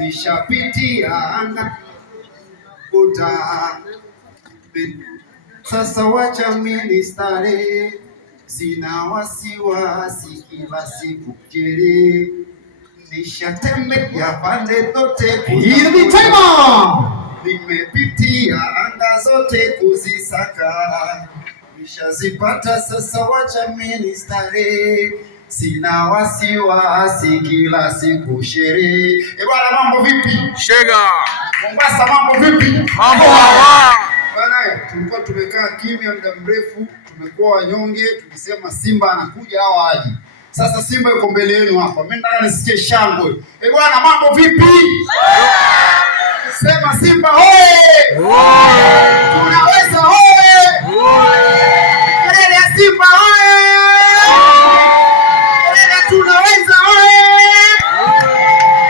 nishapitia anga uta. Sasa wacha mimi starehe, sina wasiwasi kila siku kere, nishatembea pande zote nimepitia anga zote kuzisaka, nishazipata. Sasa wacha mimi starehe, sina wasiwasi kila siku sherehe. Bwana, mambo vipi? Shega. Mombasa, mambo vipi? Mambo hawa. Bwana, tulikuwa tumekaa kimya muda mrefu, tumekuwa wanyonge, tulisema Simba anakuja au aje. Sasa Simba yuko mbele yenu hapa. Mimi nataka nisikie shangwe. Bwana, mambo vipi? Sema Simba hoye! Tunaweza hoye! Kelele ya Simba hoye! Kelele tunaweza hoye!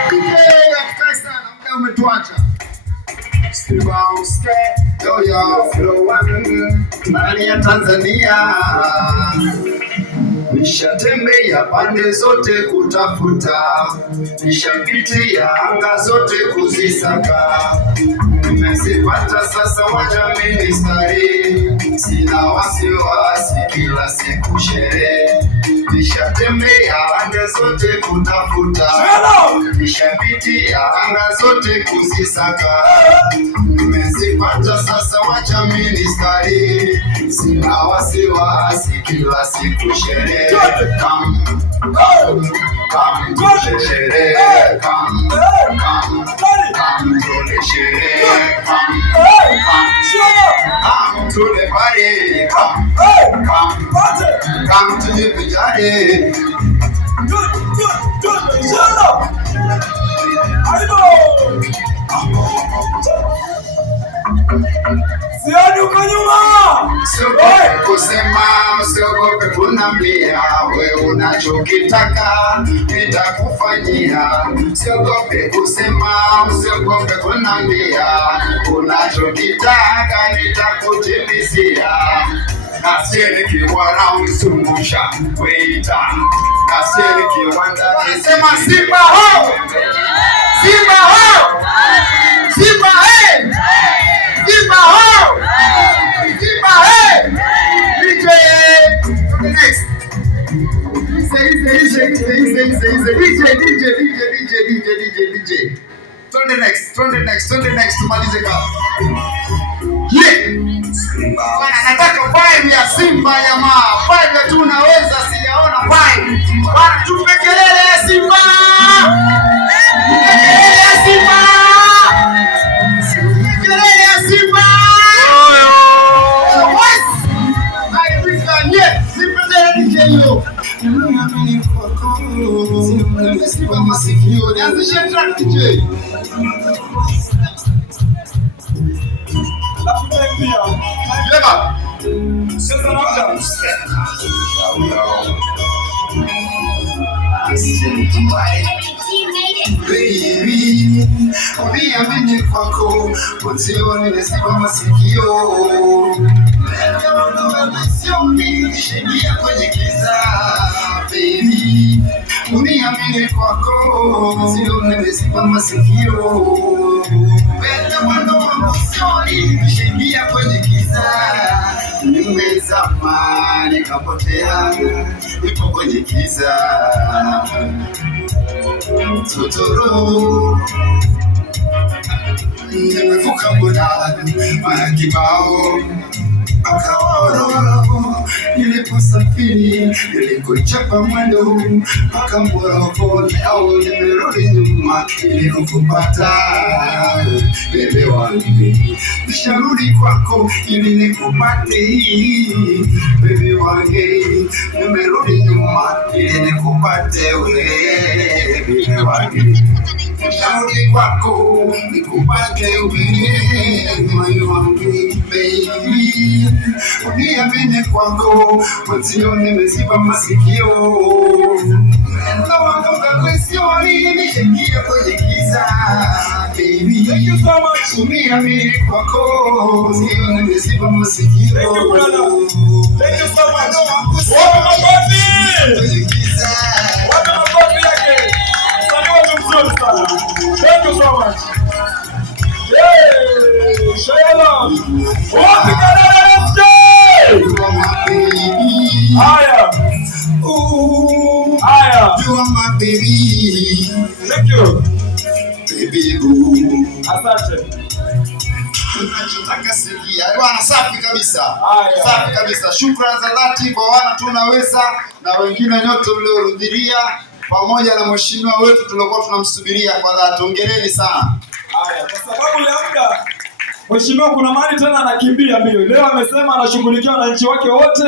Tukai sana, muda umetuacha. Simba uske, yo yo, flow one, ndani ya Tanzania. Nishatembea pande zote kutafuta, nishapitia anga zote kuzisaka, nimezipata. Sasa wacha mimi starehe, sina wasiwasi kila siku sherehe. Nishatembea anga zote kutafuta, nishapitia anga zote kuzisaka, nimezipata. Sasa wacha mimi starehe, sina wasiwasi kila siku sherehe. Come, to the sherehe, come to the sherehe, come to the party, come to the party. Shut up! I know! Siani uko nyuma! Siogope kusema, siogope kunambia, we unachokitaka nitakufanyia. Siogope kusema, siogope kunambia, unachokitaka nitakutimizia. Nasieni kiwara usungusha weita, nasieni kiwanda nisema Simba ho! Simba ho! Simba hey! Simba ho! Simba hey! DJ! Next! DJ. Turn the next, tumalize ka. Yeah! Nataka vibe ya Simba jamaa. Vibe ya tunaweza, sijaona vibe. Bwana, tupe kelele ya Simba! Kelele ya Simba! Kelele ya Simba! Baby, uniamini kwako, mwenzio nimesiba masikio. Shingia kwenye giza, baby, uniamini kwako, mwenzio nimesiba masikio. Shingia kwenye giza, nimezama nikapotea, nipo kwenye giza. Totoro nimevuka muda mara kibao akaororo, niliposafiri nilikuchapa mwendo mpaka Moroko. Leo nimerudi nyuma nilikupata bebe wangu, nisharudi kwako ili nikupate bebe wangu, nimerudi nyuma ili nikupate wewe bebe wangu, nisharudi kwako nikupate wewe moyo wangu baby, uniamini kwako, mwenzio nimeziba masikio. Ndo wandoka kwesioni, nishingia kwenye giza baby, thank you so much. Uniamini kwako, mwenzio nimeziba masikio. Thank you brother. Thank you so much. Wape makofi! Wape makofi yake. Asante kwa mzuri sana. Thank you so much. much. Hey, show your love. Walk together, let's go. Higher. Ooh, Higher. you are my baby. Thank you. Baby boo. Asante. Tunachotaka sikia. Bwana safi kabisa. Haya. Safi kabisa. Shukrani za dhati kwa wana tunaweza na wengine nyote mliohudhuria pamoja na mheshimiwa wetu tuliokuwa tunamsubiria kwa dhati. Hongereni sana. Haya, kwa sababu ya muda, mheshimiwa kuna mahali tena anakimbia mbio. Leo amesema anashughulikia wananchi wake wote.